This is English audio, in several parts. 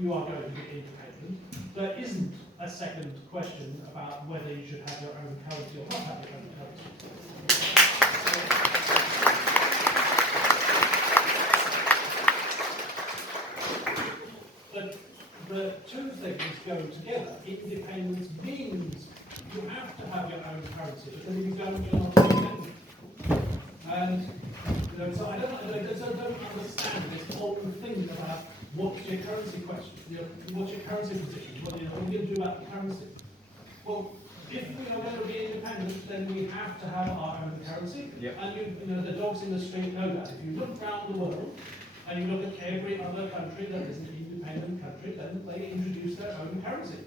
you are going to be independent. There isn't a second question about whether you should have your own currency or not have your own currency. But the two things go together. Independence means you have to have your own currency, because if you don't, you're not independent. And so I don't understand this whole thing about what's your currency question, what's your currency position, what are you going to do about the currency? Well, if we are going to be independent, then we have to have our own currency. Yep. And the dogs in the street know that. If you look around the world and you look at every other country that is an independent country, then they introduce their own currency.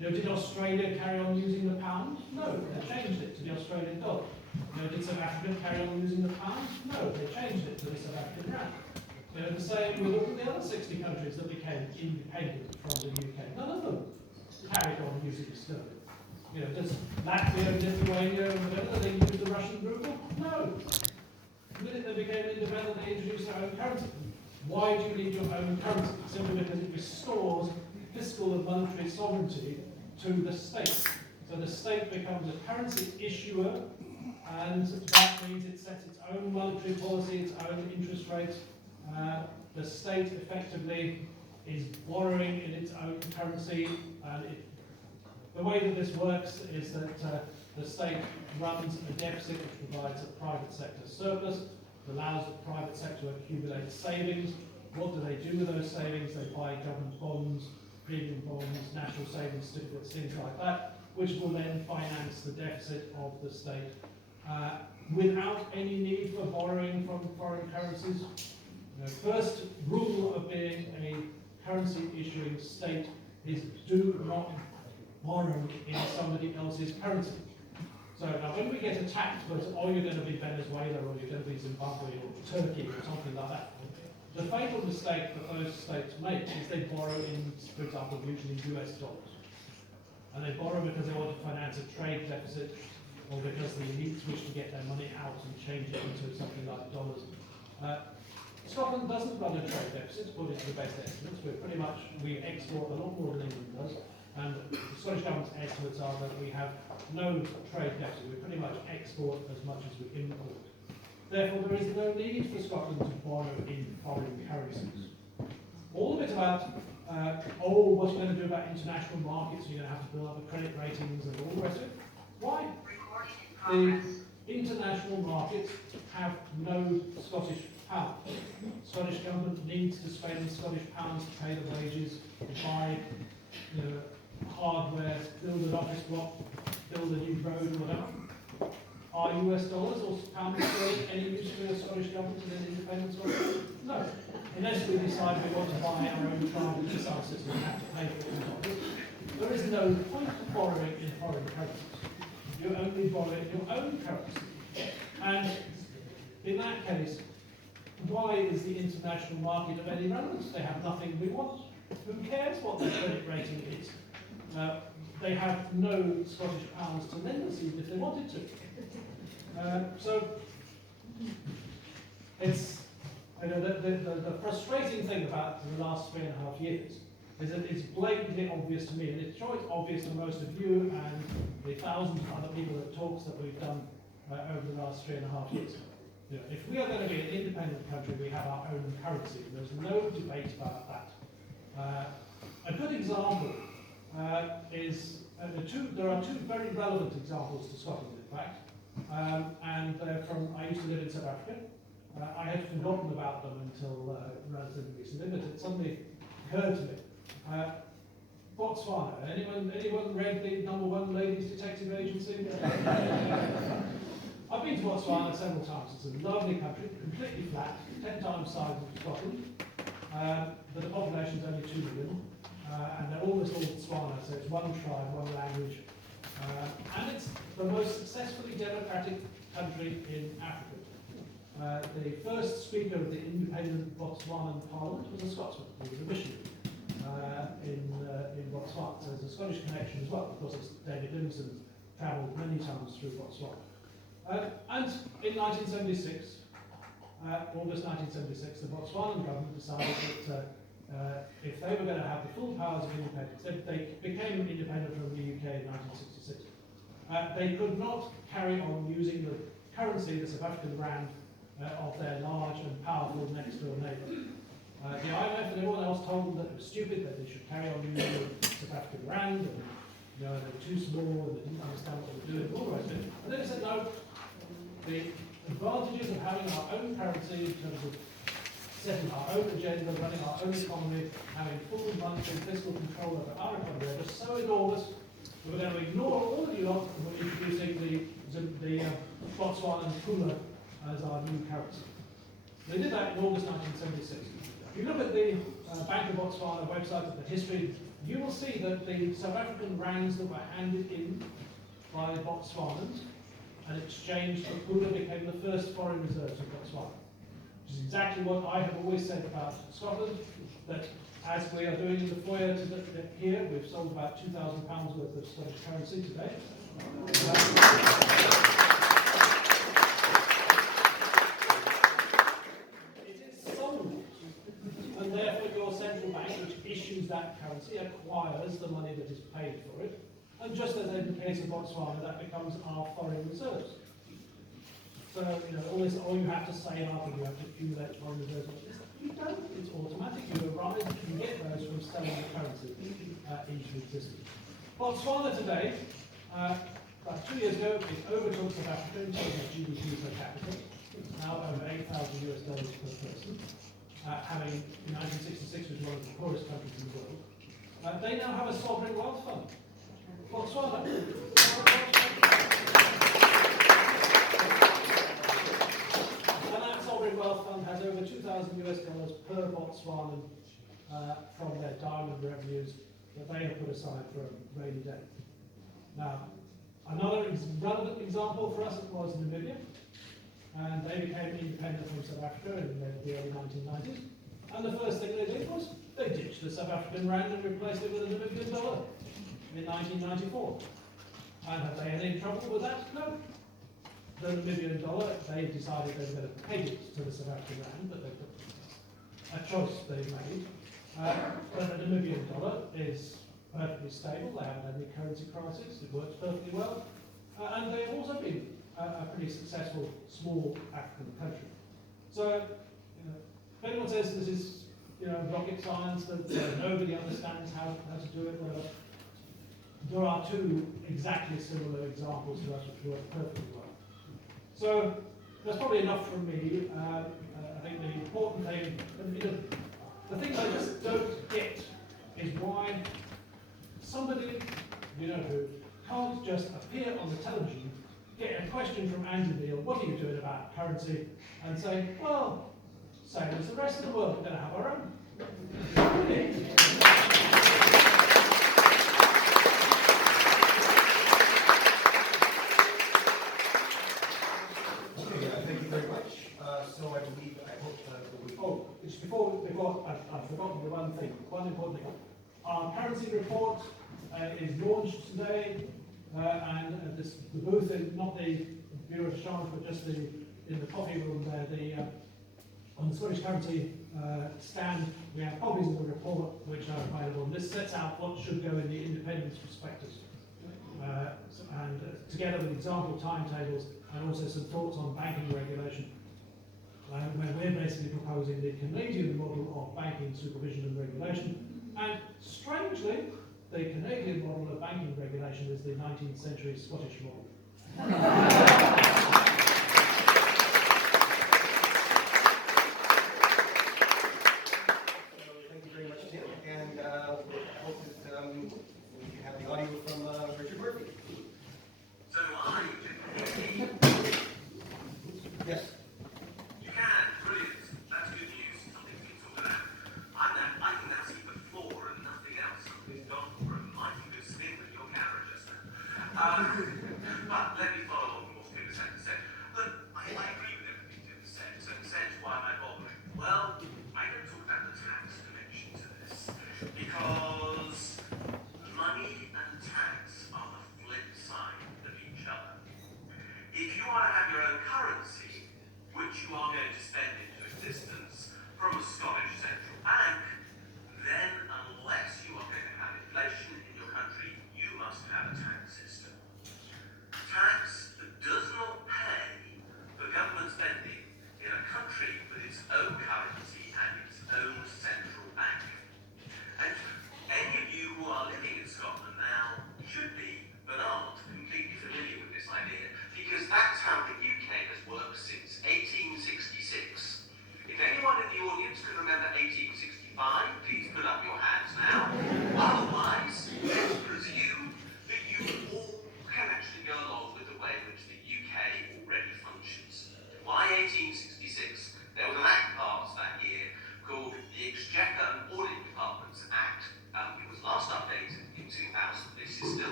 Did Australia carry on using the pound? No, they changed it to the Australian dollar. Did South Africa carry on using the pound? No, they changed it to the South African rand. The same with all the other 60 countries that became independent from the UK. None of them carried on using sterling. Does Latvia, Lithuania, and whatever, they use the Russian ruble? No. The minute they became independent, they introduced their own currency. Why do you need your own currency? Simply because it restores fiscal and monetary sovereignty to the state. So the state becomes a currency issuer, and that means it sets its own monetary policy, its own interest rates. The state effectively is borrowing in its own currency, and the way that this works is that the state runs a deficit which provides a private sector surplus, allows the private sector to accumulate savings. What do they do with those savings? They buy government bonds, premium bonds, national savings certificates, things like that, which will then finance the deficit of the state without any need for borrowing from foreign currencies. First rule of being a currency issuing state is do not borrow in somebody else's currency. So now when we get attacked, you're going to be Venezuela, or you're going to be Zimbabwe, or Turkey, or something like that, the fatal mistake that those states make is they borrow in, for example, usually US dollars. And they borrow because they want to finance a trade deficit, or because the elites wish to get their money out and change it into something like dollars. Scotland doesn't run a trade deficit, according to the best estimates. We export a lot more than England does, and the Scottish Government's estimates are that we have no trade deficit. We pretty much export as much as we import. Therefore, there is no need for Scotland to borrow in foreign currencies. All of it about, what you're going to do about international markets, you're going to have to build up the credit ratings and all the rest of it. Why? The international markets have no Scottish pound. Scottish Government needs to spend Scottish pounds to pay the wages, to buy hardware, build an office block, build a new road or whatever. Are US dollars or pounds sterling any use to the Scottish Government in an independent Scotland? No. Unless we decide we want to buy our own private missile system and have to pay for it in dollars. There is no point borrowing in foreign currencies. You only borrow in your own currency. And in that case, why is the international market of any relevance? They have nothing we want. Who cares what their credit rating is? They have no Scottish pounds to lend us even if they wanted to. So it's the frustrating thing about the last 3.5 years is that it's blatantly obvious to me, and it's sure it's obvious to most of you and the thousands of other people at talks that we've done over the last 3.5 years. If we are going to be an independent country, we have our own currency. There's no debate about that. A good example is there are two very relevant examples to Scotland, in fact, and they're from. I used to live in South Africa. I had forgotten about them until relatively recently, but it suddenly occurred to me. Botswana. Anyone read the #1 Ladies Detective Agency? I've been to Botswana several times. It's a lovely country, completely flat, 10 times the size of Scotland, but the population is only 2 million, and they're almost all Tswana, so it's one tribe, one language, and it's the most successfully democratic country in Africa. The first speaker of the independent Botswanan Parliament was a Scotsman. He was a missionary in Botswana, so there's a Scottish connection as well. Of course, David Livingstone travelled many times through Botswana. And in 1976, August 1976, the Botswanan government decided that if they were going to have the full powers of independence, they became independent from the UK in 1966. They could not carry on using the currency, the South African rand, of their large and powerful next door neighbour. The IMF and everyone else told them that it was stupid, that they should carry on using the South African rand, and they were too small and they didn't understand what they were doing, and all the rest of it. And then they said, no, the advantages of having our own currency in terms of setting our own agenda, running our own economy, having full monetary fiscal control over our economy are just so enormous that we're going to ignore all of you lot and we're introducing the Botswana Pula as our new currency. They did that in August 1976. If you look at the Bank of Botswana website of the history, you will see that the South African rands that were handed in by Botswanans and exchanged for Pula became the first foreign reserves of Botswana. Which is exactly what I have always said about Scotland, that as we are doing in the foyer here, we've sold about £2,000 worth of Scottish currency today. It is sold, and therefore your central bank, which issues that currency, acquires the money that is paid for it, and just as in the case of Botswana, that becomes our foreign reserves. So, all you have to say after you have to accumulate foreign reserves. You don't, it's automatic. You arrive, you get those from selling the currency into existence. Botswana today, about 2 years ago, it overtook South Africa in terms of GDP per capita, now over $8,000 per person, having in 1966 was one of the poorest countries in the world. They now have a sovereign wealth fund. Botswana. Wealth fund has over $2,000 per Botswanan from their diamond revenues that they have put aside for a rainy day. Now, another relevant example for us was Namibia, and they became independent from South Africa in the early 1990s. And the first thing they did was they ditched the South African rand and replaced it with a Namibian dollar in 1994. And have they had any trouble with that? No. The Namibian dollar, they decided they were going to peg it to the South African rand, but a choice they've made. But the Namibian dollar is perfectly stable, they haven't had any currency crisis, it works perfectly well, and they've also been a pretty successful small African country. So, if anyone says this is rocket science, that nobody understands how to do it, well, there are two exactly similar examples to us which work perfectly well. So that's probably enough from me. I think the important thing, the thing I just don't get is why somebody, who can't just appear on the television, get a question from Andrew Neil, what are you doing about currency, and say, well, same as the rest of the world, we're going to have our own. Before I've forgotten the one thing, one important thing. Our currency report is launched today, and the booth is not the Bureau of Change, but just in the coffee room there. On the Scottish currency stand, we have copies of the report which are available. And this sets out what should go in the independence prospectus, and together with example timetables and also some thoughts on banking regulation. Where we're basically proposing the Canadian model of banking supervision and regulation, and strangely, the Canadian model of banking regulation is the 19th century Scottish model. Thank you very much, Tim, and I hope that we have the audio from Richard Murphy. So are you? Yes. But let me follow on from what Tim said.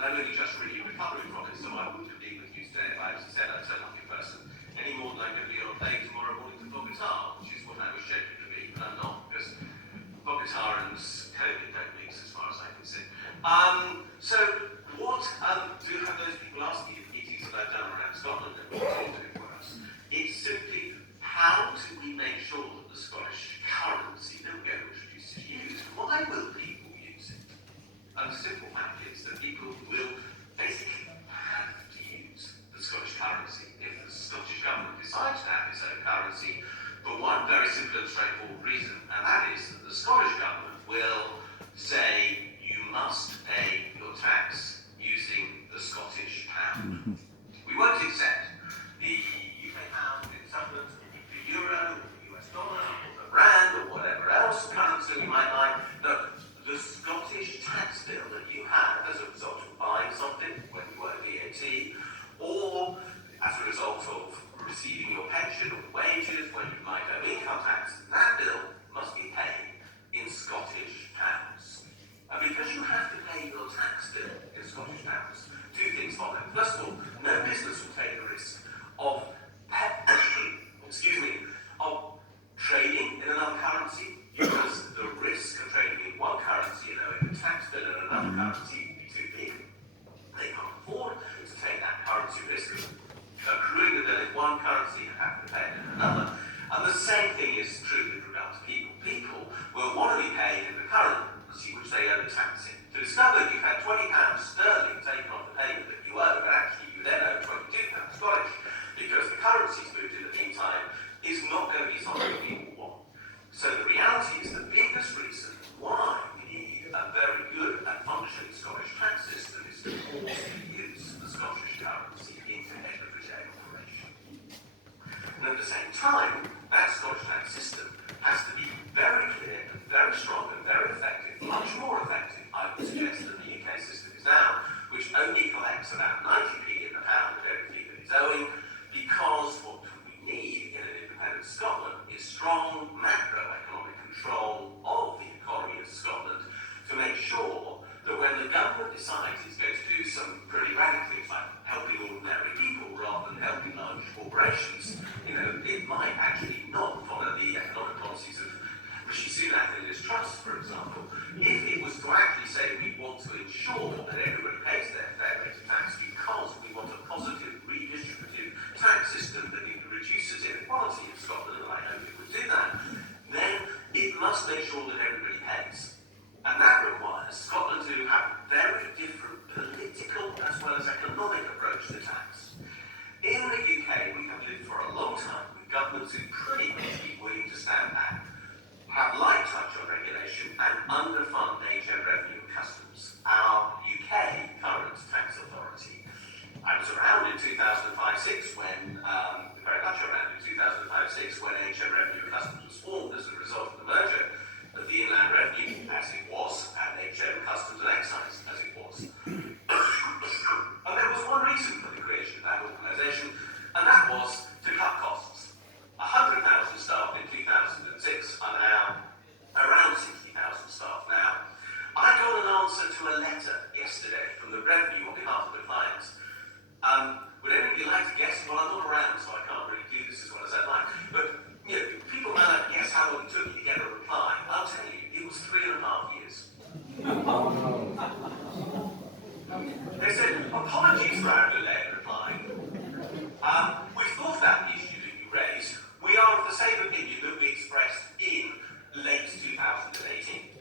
and I'm only just really recovering from it, so I wouldn't have been with you today if I was said I'd turn up in person, any more than I'm going to be on a plane tomorrow morning to Bogota, which is what I was scheduled to be, but I'm not, because Bogota and COVID don't mix as far as I can see. So what do have those people asking in meetings that I've done around Scotland and what they do for us? It's simply, how do we make sure that the Scottish currency that we're going to introduce is used? Why will people use it? And the simple fact is that people will basically have to use the Scottish currency if the Scottish government decides to have its own currency for one very simple and straightforward reason, and that is that the Scottish government will say you must pay your tax using the Scottish pound. We won't accept the UK pound in supplement to the euro, or the US dollar, or the rand, or whatever else currency we might like. No, the Scottish tax bill that you have as a result of buying something, when you owe VAT, or as a result of receiving your pension or wages, when you might owe income tax, that bill must be paid in Scottish pounds. And because you have to pay your tax bill in Scottish pounds, two things follow. First of all, no business will take the risk of of trading in another currency, because the risk of trading in one currency and owing a tax bill in another currency would be too big. They can't afford to take that currency risk of accruing the bill in one currency and having to pay it in another. And the same thing is true with regard to people. People will want to be paid in the currency which they owe the tax in. To discover that you've had £20 sterling taken off the payment that you owe, but actually you then owe £22 Scottish, because the currency's moved in the meantime, is not going to be something people want. So the reality is the biggest reason why we need a very good and functioning Scottish tax system is to force to use the Scottish currency into everyday operation. And at the same time, that Scottish tax system has to be very clear and very strong and very effective, much more effective, I would suggest, than the UK system is now, which only collects about 90p in the pound of everything that it's owing, because what we need in an independent Scotland is strong macroeconomic control of the economy of Scotland to make sure that when the government decides it's going to do some pretty radical things like helping ordinary people rather than helping large corporations, it might actually not follow the economic policies of Rishi Sunak and Liz Truss, for example. If it was to actually say we want to ensure that everybody pays their fair rate of tax because we want a positive redistributive tax system that reduces inequality in Scotland, and I hope it would do that, then it must make sure that everybody pays. And that requires Scotland to have a very different political as well as economic approach to tax. In the UK, we have lived for a long time with governments who pretty much keep willing to stand back, have light touch on regulation, and underfund HM Revenue and Customs, our UK current tax authority. I was around in 2005-06 when, very much around in 2005-06 when HM Revenue and Customs was formed as a result of the merger of the Inland Revenue as it was, and HM Customs and Excise as it was. And there was one reason for the creation of that organisation, and that was to cut costs. 100,000 staff in 2006 are now around 60,000 staff now. I got an answer to a letter yesterday from the Revenue on behalf of the clients. Would anybody like to guess? Well, I'm not around, so I can't really do this as well as I'd like. But, people might like to guess how long it took me to get a reply. I'll tell you, it was 3.5 years. They said, apologies for our delay in replying. We thought that the issue that you raised, we are of the same opinion that we expressed in late 2018.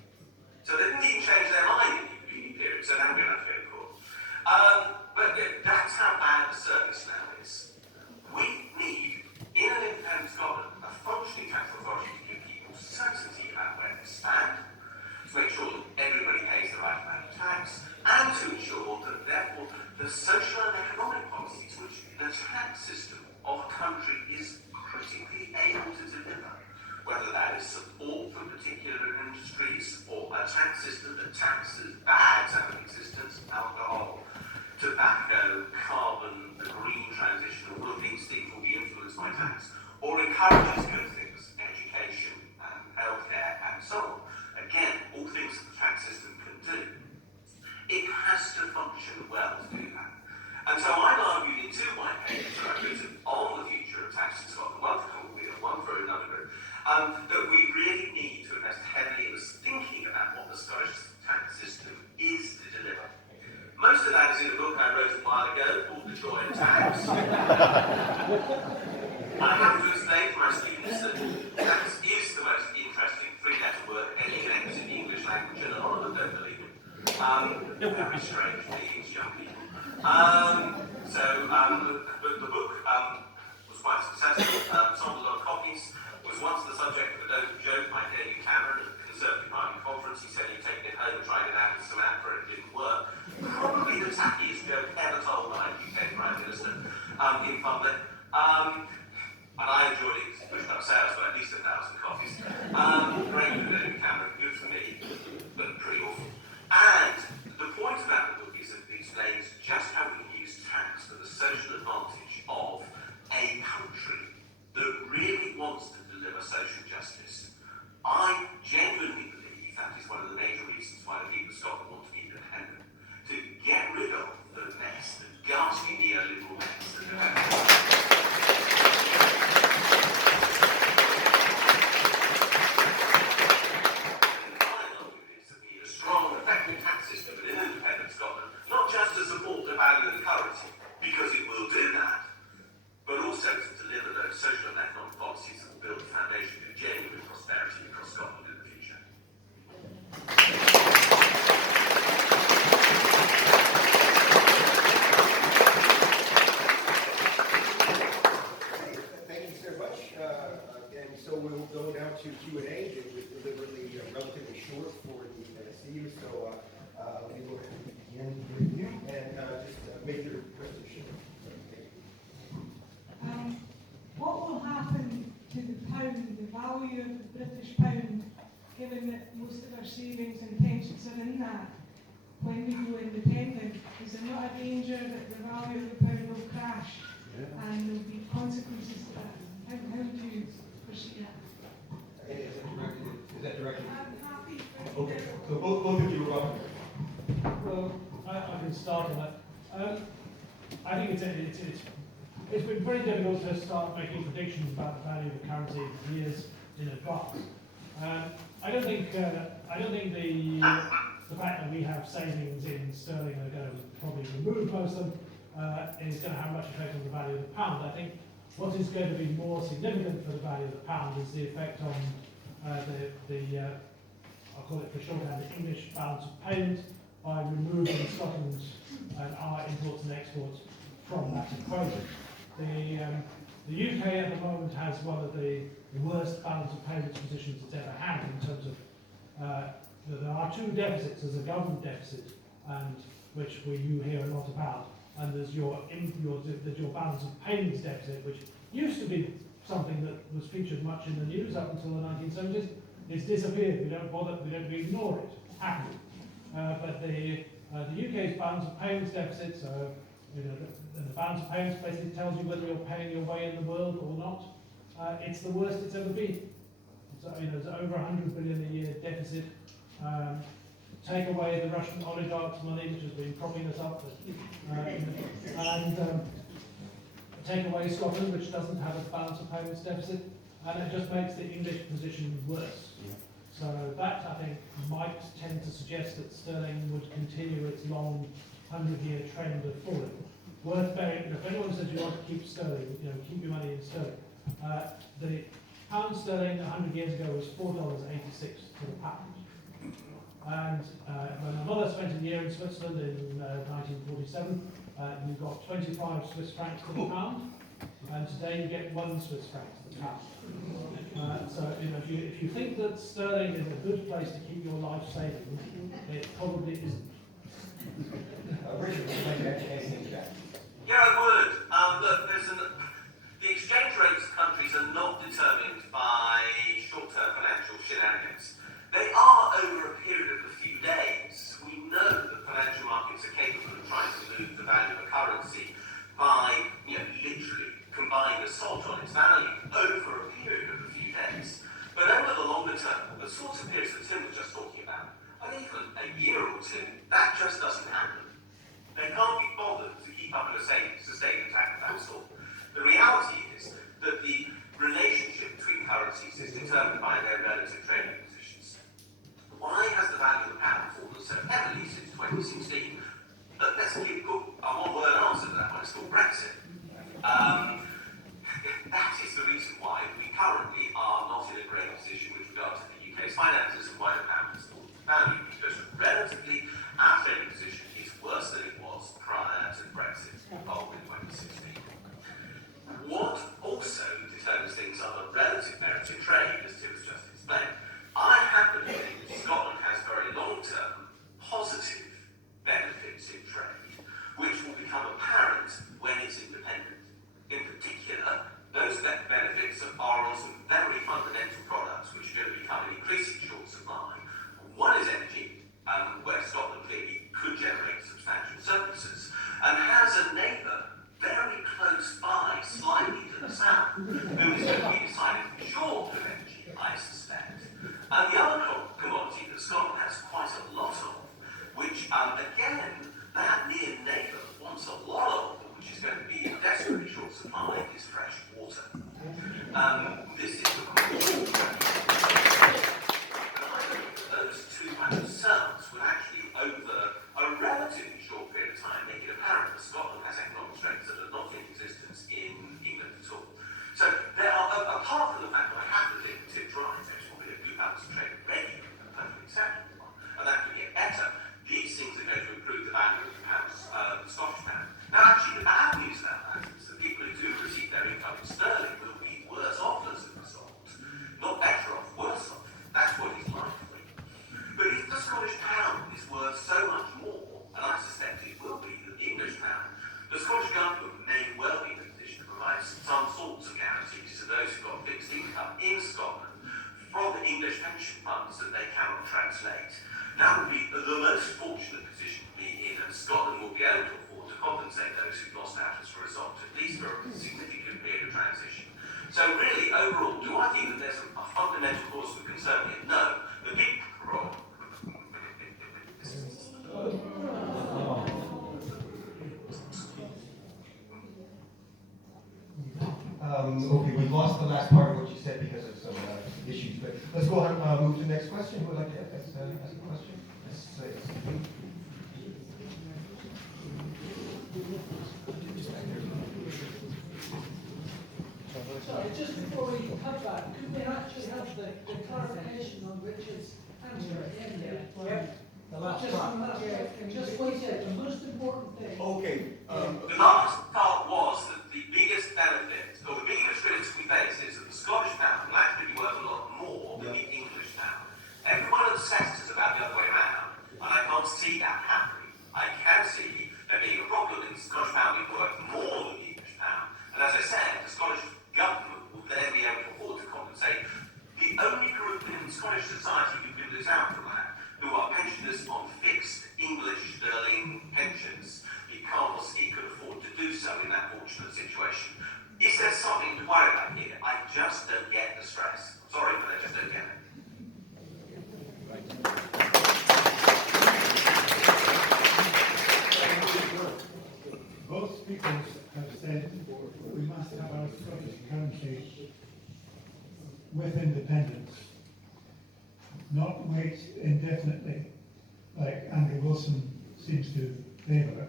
So they didn't even change their mind in the intervening period, so now we're going to have to go to court. But that's how bad the service now is. We need, in an independent Scotland, a functioning tax authority to give people certainty about where they stand, to make sure that everybody pays the right amount of tax, and to ensure that, therefore, the social and economic policies which the tax system of a country is critically able to deliver, whether that is support for particular industries or a tax system that taxes bads out of existence, alcohol, tobacco, carbon, the green transition, all of these things will be influenced by tax, or encourages good things, education and healthcare and so on. Again, all things that the tax system can do. it has to function well to do that. And so I've argued in 2 white papers that I've written on the future of tax in Scotland, one for Common Wheel, one for another group, that we really need to invest heavily in thinking about what the Scottish tax system is to deliver. Most of that is in a book I wrote a while ago called The Joy of Tax. And I have to explain to my students that tax is the most interesting 3-letter word any language in the English language, and a lot of them don't believe it. Very strange beings, young people. But the book was quite successful, sold a lot of copies, was once the subject of a joke by David Cameron at the Conservative Party conference. He said he'd taken it home and tried it out with Samantha and it didn't work. Probably the tackiest joke ever told by a UK Prime Minister in public. And I enjoyed it because it pushed up sales by at least 1,000 copies. Great for David Cameron, good for me, but pretty awful. And the point about the book is that it explains just how we can use tax for the social advantage of a country that really wants to deliver social justice. I genuinely believe that is one of the major reasons why the people of Scotland want to keep independent. To get rid of the mess, the ghastly neoliberal mess that they're having. Because it will do that, but also to deliver those social and economic policies that will build the foundation for genuine prosperity across Scotland in the future. Thank you so much. And so we'll go now to Q&A. It was deliberately relatively short for the NSU, so we will begin with you and just make your presentation. What will happen to the pound, the value of the British pound, given that most of our savings and pensions are in that, when we go independent? Is there not a danger that the value of the pound will crash and there will be consequences to that? How do you foresee that? Is that directed? I'm happy for Okay, so both of you are welcome. Well, I can start on that. I think it's been very difficult to start making predictions about the value of the currency years in advance. I don't think the fact that we have savings in sterling are going to probably remove most of them is going to have much effect on the value of the pound. I think what is going to be more significant for the value of the pound is the effect on I'll call it for shorthand, the English balance of payment by removing Scotland and our imports and exports from that equation. The UK at the moment has one of the worst balance of payments positions it's ever had in terms of there are 2 deficits. There's a government deficit, and which you hear a lot about, and there's your balance of payments deficit, which used to be something that was featured much in the news up until the 1970s. It's disappeared. We don't bother. We ignore it happily. But the UK's balance of payments deficit, so the balance of payments basically tells you whether you're paying your way in the world or not. It's the worst it's ever been. So there's over 100 billion a year deficit. Take away the Russian oligarchs' money, which has been propping us up, and take away Scotland, which doesn't have a balance of payments deficit, and it just makes the English position worse. So that, I think, might tend to suggest that sterling would continue its long 100-year trend of falling. Worth bearing, if anyone says you want to keep sterling, keep your money in sterling. The pound sterling 100 years ago was $4.86 to the pound. And when my mother spent a year in Switzerland in 1947, you got 25 Swiss francs to the pound, and today you get 1 Swiss franc to the pound. So if you think that sterling is a good place to keep your life saving, it probably isn't. Richard, would you like to add anything to that? Yeah, I would. Look, the exchange rates of countries are not determined by short-term financial shenanigans. They are over a period of a few days. We know that financial markets are capable of trying to move the value of a currency by, literally combining the salt on its value over a period of a few days. But over the longer term, the sorts of periods that Tim was just talking about, and even a year or two, that just doesn't happen. let's put a one-word answer to that one. It's called Brexit. That is the reason why we currently are not in a great position with regard to the UK's finances and why the pound has fallen to value, because relatively our trading position is worse than it was prior to Brexit involved in 2016. What also determines things are the relative merits in trade, as Tim has just explained. I happen to think that Scotland has very long-term positive benefits in trade, which will become apparent when it's independent. In particular, those benefits are on some very fundamental products which are going to become in increasing short supply. One is energy, where Scotland clearly could generate substantial surpluses, and has a neighbour very close by, slightly to the south, who is going to be decidedly short of energy, I suspect. And the other commodity that Scotland has quite a lot of, which, again, that near neighbour wants a lot of, which is going to be in desperately short supply, is fresh water. This is the question. And I think that those two themselves will actually, over a relatively short period of time, make it apparent that Scotland has economic strengths that are not in existence in England at all. So there are, apart from the fact that I have to think Tim's right, there's probably a good balance of trade already, a perfectly acceptable one, and that could get better. These things are going to improve the value of the pound, the Scottish pound. Now, actually, the bad news about that is that people who do receive their income in sterling will be worse off as a result. Not better off, worse off. That's what it's likely. But if the Scottish pound is worth so much more, and I suspect it will be, than the English pound, the Scottish government may well be in a position to provide some sorts of guarantees to those who've got fixed income in Scotland from the English pension funds that they cannot translate. That would be the most fortunate position to be in, and Scotland will be able to afford to compensate those who've lost out as a result, at least for a significant period of transition. So really, overall, do I think that there's a fundamental cause for concern here? No. The big problem. Okay, we've lost the last part of what you said because of some issues, but let's go ahead and move to the next question. Who would like to ask a question? Sorry, just before we have that, could we actually have the clarification on Richard's answer at the end there? Yeah. The last Just part. on that, just what he said, the most important thing. Okay. The last part was that the biggest benefit, or the biggest risk we face, is that the Scottish pound will actually be worth a lot more than the English pound. Everyone obsesses about the other way around, and I can't see that happening. I can see there being a problem in the Scottish pound being worth more than the English pound. And as I said, the Scottish government will then be able to afford to compensate the only group in Scottish society who can lose out from that, who are pensioners on fixed English sterling pensions, because it could afford to do so in that fortunate situation. Is there something to worry about here? I just don't get the stress. Sorry, but I just don't get it. Both speakers have said we must have our Scottish currency with independence, not wait indefinitely, like Andrew Wilson seems to favour.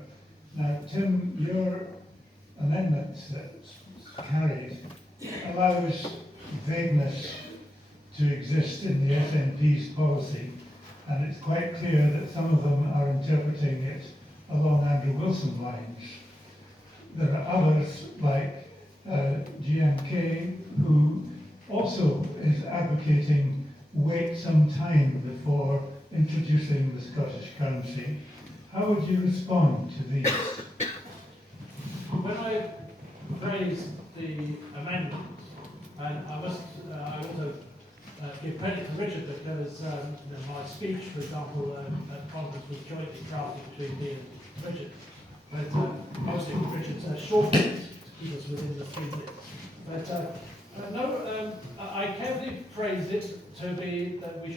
Now, Tim, your amendment that's carried allows vagueness to exist in the SNP's policy, and it's quite clear that some of them are interpreting it along Andrew Wilson lines. There are others, like GMK, who also is advocating wait some time before introducing the Scottish currency. How would you respond to these? When I raised the amendment, and I must also give credit to Richard because my speech, for example, at Congress was jointly drafted between me and Richard. But mostly Richard's short minutes to keep us within the 3 minutes. But no, I carefully phrased it to be that we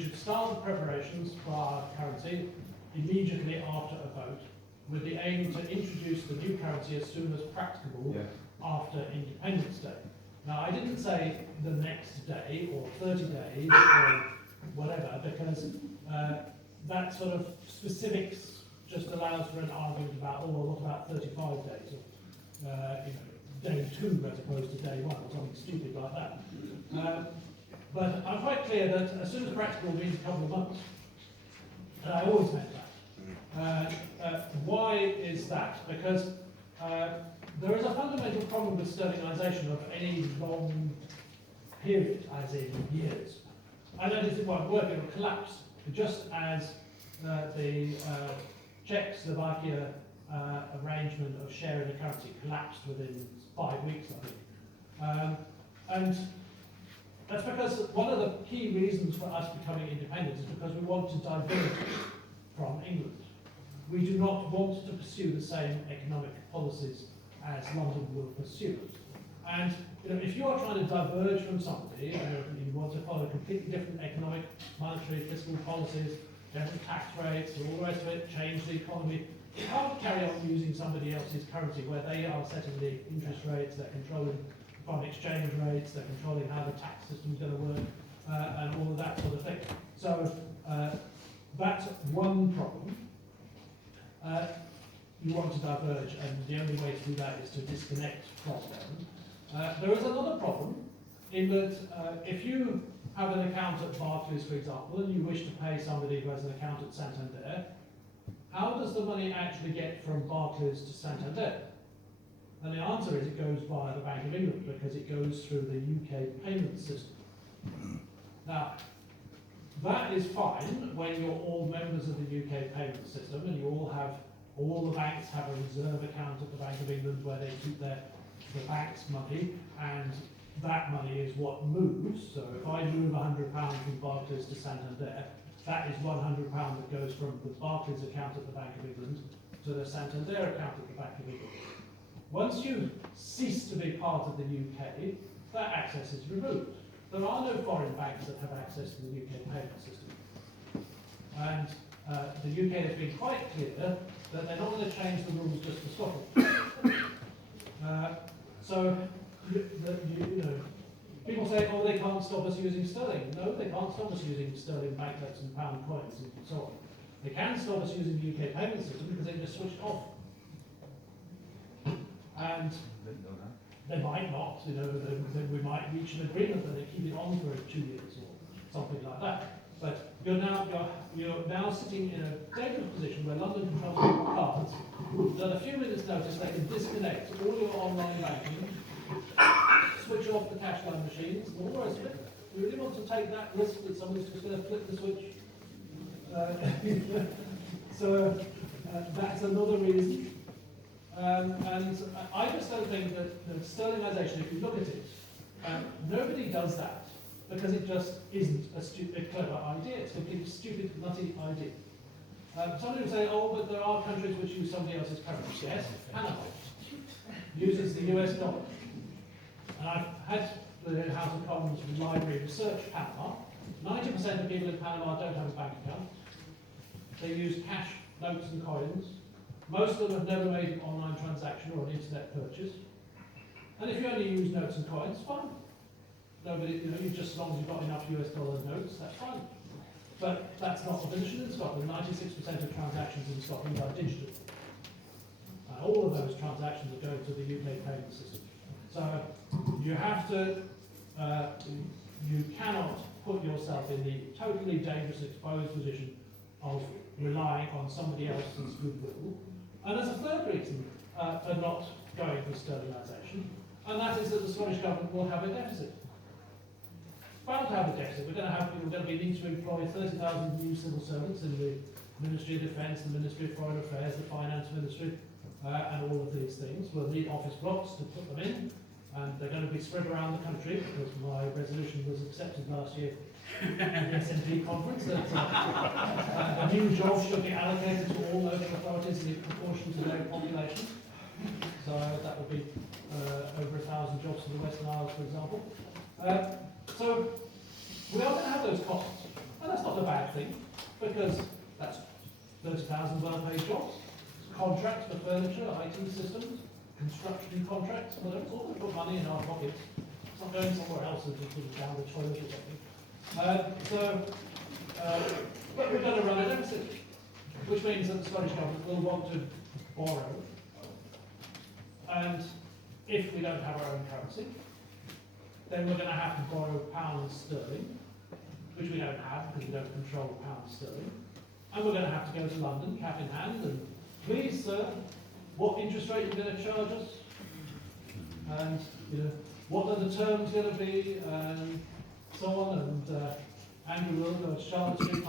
should start the preparations for our currency immediately after a vote, with the aim to introduce the new currency as soon as practicable after Independence Day. Now, I didn't say the next day or 30 days or whatever, because that sort of specifics just allows for an argument about, oh, well, what about 35 days, or day 2 as opposed to day 1, or something stupid like that. But I'm quite clear that as soon as practical means a couple of months, and I always meant that. Why is that? Because there is a fundamental problem with sterlingisation of any long period, as in years. And that is, well, work will collapse, just as the Czechoslovakia arrangement of sharing the currency collapsed within 5 weeks, I think. And that's because one of the key reasons for us becoming independent is because we want to diverge from England. We do not want to pursue the same economic policies as London will pursue. And if you are trying to diverge from somebody, you want to follow completely different economic, monetary, fiscal policies, different tax rates, and all the rest of it, change the economy, you can't carry on using somebody else's currency where they are setting the interest rates, they're controlling foreign exchange rates, they're controlling how the tax system is going to work, and all of that sort of thing. So that's one problem. You want to diverge, and the only way to do that is to disconnect from them. There is another problem in that if you have an account at Barclays, for example, and you wish to pay somebody who has an account at Santander, how does the money actually get from Barclays to Santander? And the answer is it goes via the Bank of England because it goes through the UK payment system. Now, that is fine when you're all members of the UK payment system and you all the banks have a reserve account at the Bank of England where they keep the bank's money, and that money is what moves. So if I move £100 from Barclays to Santander, that is £100 that goes from the Barclays account at the Bank of England to the Santander account at the Bank of England. Once you cease to be part of the UK, that access is removed. There are no foreign banks that have access to the UK payment system. And the UK has been quite clear that they're not going to change the rules just for Scotland. So, people say, oh, they can't stop us using sterling. No, they can't stop us using sterling banknotes and pound coins and so on. They can stop us using the UK payment system because they can just switch it off. And they might not, then we might reach an agreement that they keep it on for 2 years or something like that. But you're now sitting in a dangerous position where London controls your cards. At a few minutes' notice, they can disconnect all your online banking, switch off the cash line machines, and all the rest of it. We really want to take that risk that somebody's just going to flip the switch. So that's another reason. And I just don't think that sterlingisation, if you look at it, nobody does that because it just isn't a clever idea. It's a completely stupid, nutty idea. Somebody will say, oh, but there are countries which use somebody else's currency. Yes, Panama uses the US dollar. And I've had the House of Commons Library research Panama. 90% of people in Panama don't have a bank account. They use cash, notes and coins. Most of them have never made an online transaction or an internet purchase. And if you only use notes and coins, fine. Nobody, you just as long as you've got enough US dollar notes, that's fine. But that's not the position in Scotland. 96% of transactions in Scotland are digital. All of those transactions are going to the UK payment system. So you have to, you cannot put yourself in the totally dangerous, exposed position of relying on somebody else's goodwill. And there's a third reason for not going for sterlingisation, and that is that the Scottish Government will have a deficit. Bound to have a deficit. We're going to be needing to employ 30,000 new civil servants in the Ministry of Defence, the Ministry of Foreign Affairs, the Finance Ministry, and all of these things. We'll need office blocks to put them in, and they're going to be spread around the country because my resolution was accepted last year at the SNP conference that a new job should be allocated to all local authorities in proportion to their population. So that would be over 1,000 jobs for the Western Isles, for example. So we are going to have those costs, and that's not a bad thing because that's 30,000 well-paid jobs, contracts for furniture, IT systems, construction contracts, whatever. It's all going to put money in our pockets. It's not going somewhere else and just sort of down the toilet or something. But we're going to run a deficit. which means that the Scottish Government will want to borrow. And if we don't have our own currency, then we're going to have to borrow pounds sterling, which we don't have because we don't control pounds sterling. And we're going to have to go to London, cap in hand, and please, sir, what interest rate are you going to charge us? And, you know, what are the terms going to be? And so on. And Andrew will go to Charlotte Street,